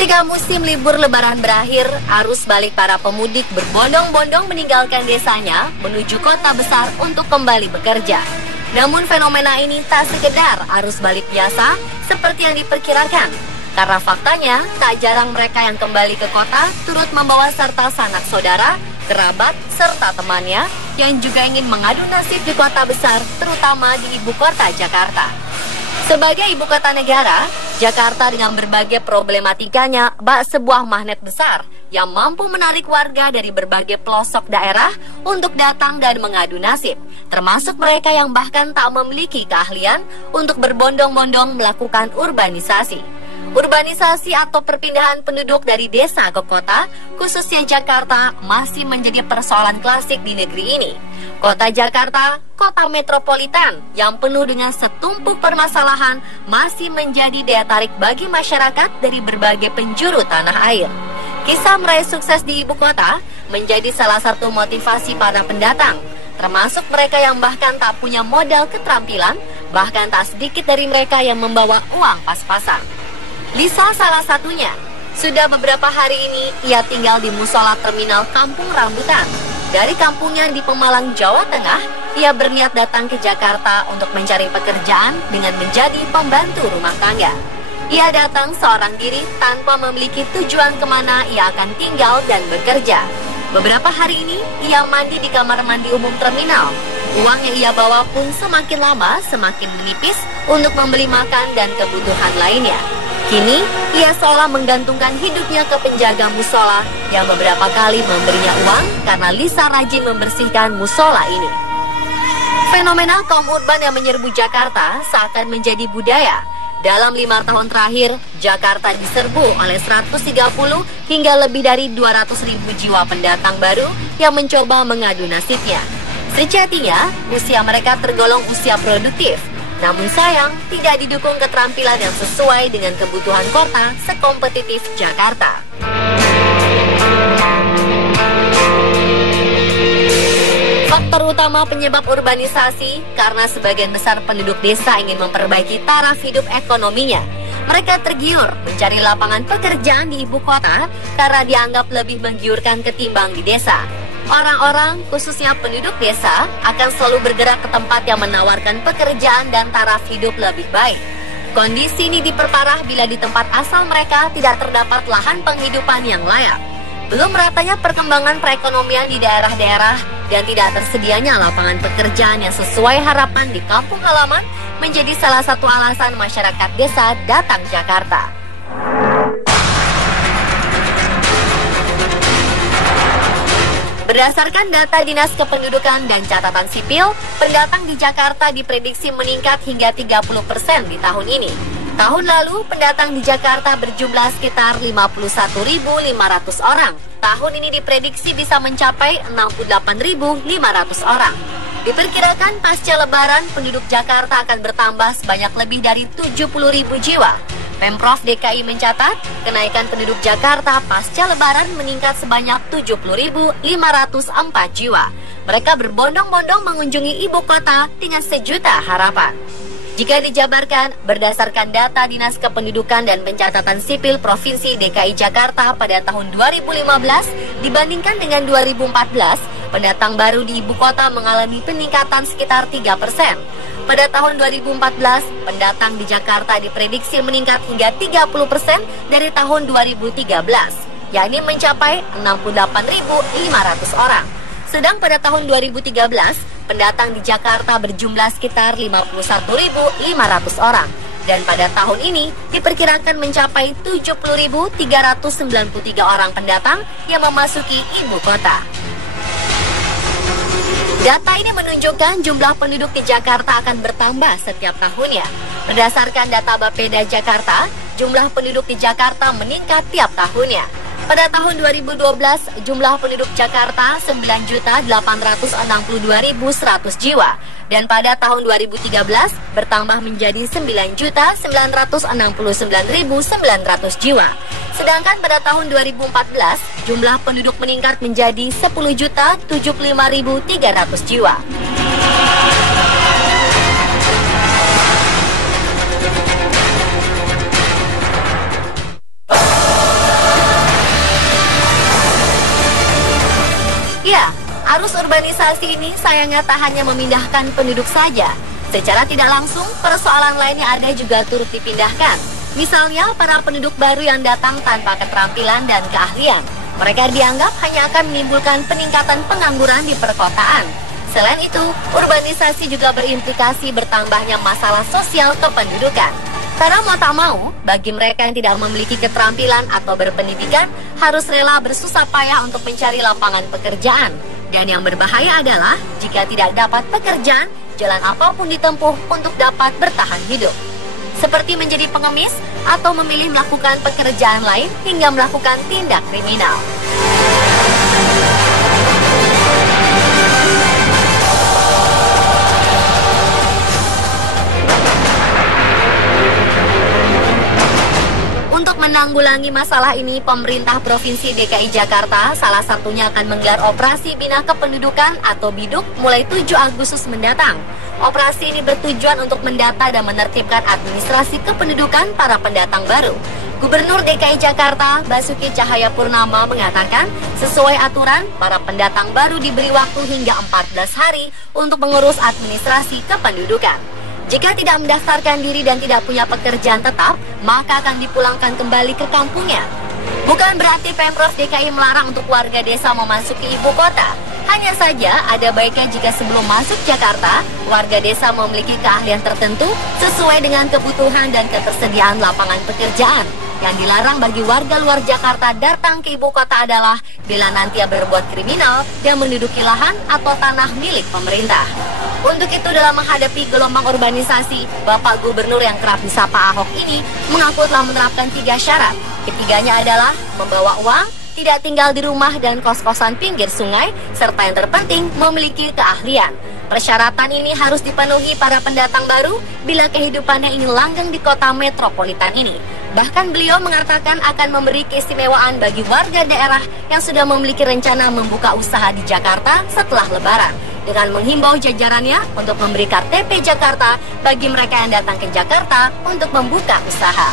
Ketika musim libur lebaran berakhir, arus balik para pemudik berbondong-bondong meninggalkan desanya menuju kota besar untuk kembali bekerja. Namun fenomena ini tak sekedar arus balik biasa seperti yang diperkirakan. Karena faktanya, tak jarang mereka yang kembali ke kota turut membawa serta sanak saudara, kerabat, serta temannya yang juga ingin mengadu nasib di kota besar, terutama di ibu kota Jakarta. Sebagai ibu kota negara, Jakarta dengan berbagai problematikanya bak sebuah magnet besar yang mampu menarik warga dari berbagai pelosok daerah untuk datang dan mengadu nasib, termasuk mereka yang bahkan tak memiliki keahlian untuk berbondong-bondong melakukan urbanisasi. Urbanisasi atau perpindahan penduduk dari desa ke kota, khususnya Jakarta, masih menjadi persoalan klasik di negeri ini. Kota Jakarta, kota metropolitan yang penuh dengan setumpuk permasalahan, masih menjadi daya tarik bagi masyarakat dari berbagai penjuru tanah air. Kisah meraih sukses di ibu kota menjadi salah satu motivasi para pendatang, termasuk mereka yang bahkan tak punya modal keterampilan, bahkan tak sedikit dari mereka yang membawa uang pas-pasan. Lisa salah satunya. Sudah beberapa hari ini ia tinggal di musola terminal Kampung Rambutan. Dari kampungnya di Pemalang, Jawa Tengah, ia berniat datang ke Jakarta untuk mencari pekerjaan dengan menjadi pembantu rumah tangga. Ia datang seorang diri tanpa memiliki tujuan kemana ia akan tinggal dan bekerja. Beberapa hari ini, ia mandi di kamar mandi umum terminal. Uang yang ia bawa pun semakin lama semakin menipis untuk membeli makan dan kebutuhan lainnya. Kini, ia seolah menggantungkan hidupnya ke penjaga musola yang beberapa kali memberinya uang karena Lisa rajin membersihkan musola ini. Fenomena kaum urban yang menyerbu Jakarta seakan menjadi budaya. Dalam 5 tahun terakhir, Jakarta diserbu oleh 130 hingga lebih dari 200 ribu jiwa pendatang baru yang mencoba mengadu nasibnya. Sejatinya, usia mereka tergolong usia produktif. Namun sayang, tidak didukung keterampilan yang sesuai dengan kebutuhan kota sekompetitif Jakarta. Faktor utama penyebab urbanisasi karena sebagian besar penduduk desa ingin memperbaiki taraf hidup ekonominya. Mereka tergiur mencari lapangan pekerjaan di ibu kota karena dianggap lebih menggiurkan ketimbang di desa. Orang-orang, khususnya penduduk desa, akan selalu bergerak ke tempat yang menawarkan pekerjaan dan taraf hidup lebih baik. Kondisi ini diperparah bila di tempat asal mereka tidak terdapat lahan penghidupan yang layak. Belum ratanya perkembangan perekonomian di daerah-daerah dan tidak tersedianya lapangan pekerjaan yang sesuai harapan di kampung halaman menjadi salah satu alasan masyarakat desa datang Jakarta. Berdasarkan data Dinas Kependudukan dan Catatan Sipil, pendatang di Jakarta diprediksi meningkat hingga 30% di tahun ini. Tahun lalu, pendatang di Jakarta berjumlah sekitar 51.500 orang. Tahun ini diprediksi bisa mencapai 68.500 orang. Diperkirakan pasca Lebaran, penduduk Jakarta akan bertambah sebanyak lebih dari 70.000 jiwa. Pemprov DKI mencatat, kenaikan penduduk Jakarta pasca Lebaran meningkat sebanyak 70.504 jiwa. Mereka berbondong-bondong mengunjungi ibu kota dengan sejuta harapan. Jika dijabarkan, berdasarkan data Dinas Kependudukan dan Pencatatan Sipil Provinsi DKI Jakarta pada tahun 2015 dibandingkan dengan 2014, pendatang baru di ibu kota mengalami peningkatan sekitar 3%. Pada tahun 2014, pendatang di Jakarta diprediksi meningkat hingga 30% dari tahun 2013, yakni mencapai 68.500 orang. Sedang pada tahun 2013, pendatang di Jakarta berjumlah sekitar 51.500 orang. Dan pada tahun ini diperkirakan mencapai 70.393 orang pendatang yang memasuki ibu kota. Data ini menunjukkan jumlah penduduk di Jakarta akan bertambah setiap tahunnya. Berdasarkan data Bapeda Jakarta, jumlah penduduk di Jakarta meningkat tiap tahunnya. Pada tahun 2012, jumlah penduduk Jakarta 9.862.100 jiwa. Dan pada tahun 2013, bertambah menjadi 9.969.900 jiwa. Sedangkan pada tahun 2014, jumlah penduduk meningkat menjadi 10.075.300 jiwa. Urbanisasi ini sayangnya tak hanya memindahkan penduduk saja. Secara tidak langsung, persoalan lainnya ada juga turut dipindahkan. Misalnya, para penduduk baru yang datang tanpa keterampilan dan keahlian. Mereka dianggap hanya akan menimbulkan peningkatan pengangguran di perkotaan. Selain itu, urbanisasi juga berimplikasi bertambahnya masalah sosial kependudukan. Karena mau tak mau, bagi mereka yang tidak memiliki keterampilan atau berpendidikan, harus rela bersusah payah untuk mencari lapangan pekerjaan. Dan yang berbahaya adalah, jika tidak dapat pekerjaan, jalan apapun ditempuh untuk dapat bertahan hidup. Seperti menjadi pengemis atau memilih melakukan pekerjaan lain hingga melakukan tindak kriminal. Untuk menanggulangi masalah ini, pemerintah Provinsi DKI Jakarta salah satunya akan menggelar operasi Bina Kependudukan atau BIDUK mulai 7 Agustus mendatang. Operasi ini bertujuan untuk mendata dan menertibkan administrasi kependudukan para pendatang baru. Gubernur DKI Jakarta, Basuki Cahayapurnama mengatakan, sesuai aturan, para pendatang baru diberi waktu hingga 14 hari untuk mengurus administrasi kependudukan. Jika tidak mendaftarkan diri dan tidak punya pekerjaan tetap, maka akan dipulangkan kembali ke kampungnya. Bukan berarti Pemprov DKI melarang untuk warga desa memasuki ibu kota. Hanya saja ada baiknya jika sebelum masuk Jakarta, warga desa memiliki keahlian tertentu sesuai dengan kebutuhan dan ketersediaan lapangan pekerjaan. Yang dilarang bagi warga luar Jakarta datang ke ibu kota adalah bila nanti berbuat kriminal dan menduduki lahan atau tanah milik pemerintah. Untuk itu, dalam menghadapi gelombang urbanisasi, Bapak Gubernur yang kerap disapa Ahok ini mengaku telah menerapkan 3 syarat. Ketiganya adalah membawa uang, tidak tinggal di rumah dan kos-kosan pinggir sungai, serta yang terpenting memiliki keahlian. Persyaratan ini harus dipenuhi para pendatang baru bila kehidupannya ingin langgeng di kota metropolitan ini. Bahkan beliau mengatakan akan memberi keistimewaan bagi warga daerah yang sudah memiliki rencana membuka usaha di Jakarta setelah Lebaran, dengan menghimbau jajarannya untuk memberi KTP Jakarta bagi mereka yang datang ke Jakarta untuk membuka usaha.